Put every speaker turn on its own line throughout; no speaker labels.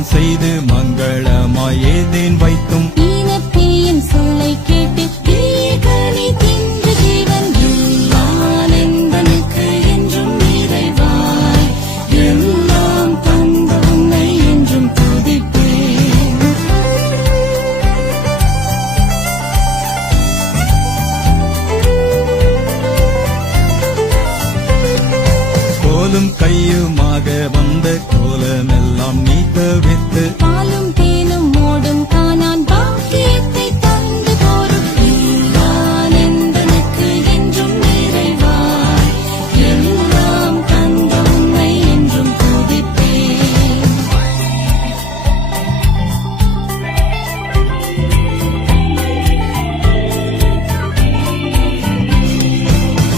தியானம் செய்து மங்களமாய் ஏதேன் வைத்தும்.
ஈனப்பேயின் சொல்லை கேட்டு தீகனி தின்று ஜீவன். எல்லாம் எந்தனுக்கு என்றும் நிறைவாய். எல்லாம் தந்த
கையுமாக வந்த கோலமெல்லாம் நீ வித்து வித்து
பாலும் தேனும் ஓடும் காணான் பாக்கியத்தை தந்து போரும் என்றும் நிறைவாய். எல்லாம் தந்த உண்மை என்றும் துதிப்பேன்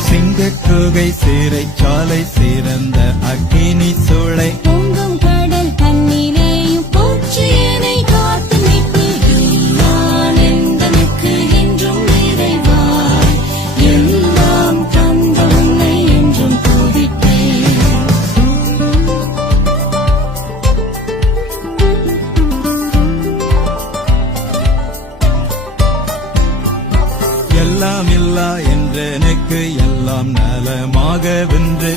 சிங்கக்குகை சிறைச்சாலை சிறந்த அக்கினி சோ அல்லா இல்லா எனக்கு எல்லாம் நலமாக வென்று